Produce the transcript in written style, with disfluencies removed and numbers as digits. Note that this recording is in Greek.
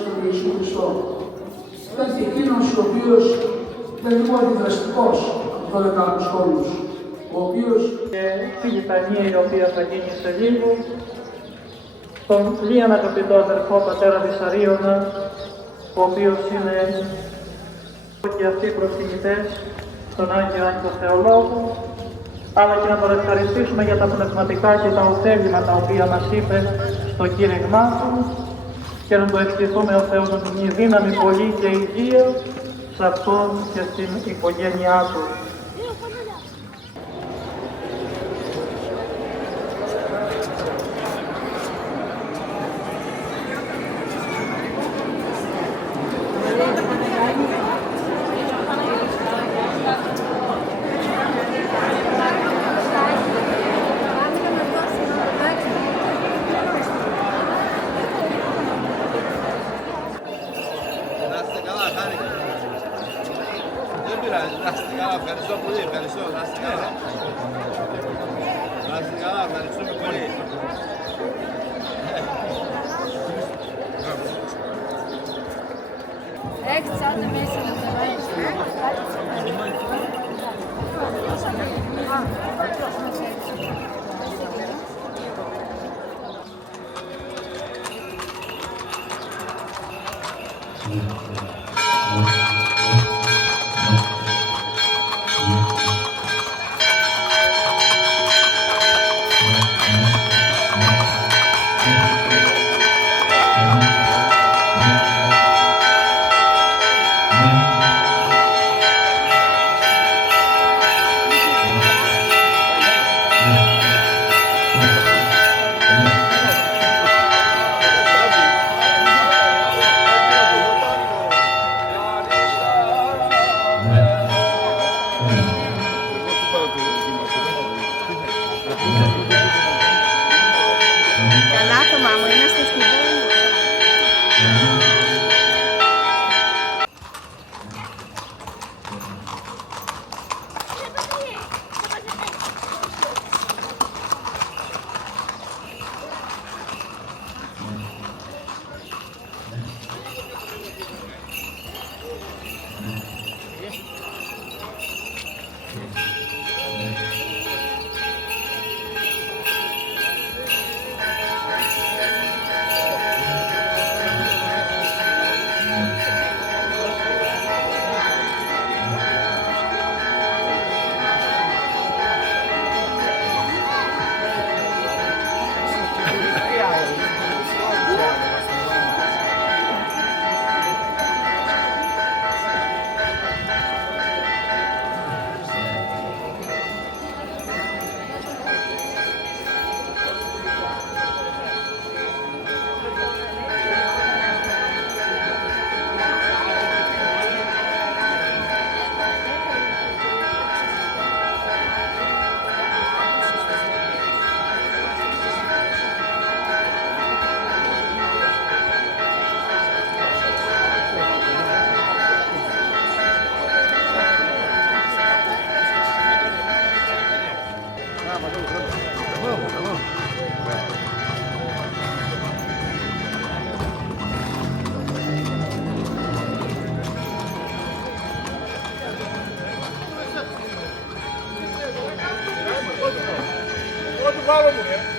στον Ιησού Χριστό. Ήταν και εκείνος ο οποίος ήταν λίγο αντιδραστικός από 12 αποστόλους, ο οποίος και τη Λιτανεία η οποία θα γίνει σε λίγο, τον λίαν αγαπητό αδερφό πατέρα Βυσαρίωνα, ο οποίος είναι και αυτοί προσκυνητές στον Άγιο Ιωάννη τον Θεολόγου, αλλά και να τον ευχαριστήσουμε για τα πνευματικά και τα ωφέλιμα τα οποία μας είπε στο κήρυγμά του και να το ευχηθούμε ο Θεός να του δίνει δύναμη πολύ και υγεία σε αυτόν και στην οικογένειά του. Ευχαριστώ πολύ, ευχαριστώ. Να είστε καλά. Να είστε καλά, ευχαριστούμε πολύ. Έχεις άντε μέσα να περάσεις. Καλά το μάμο, είμαστε στη Βόνη. Πάλι μου,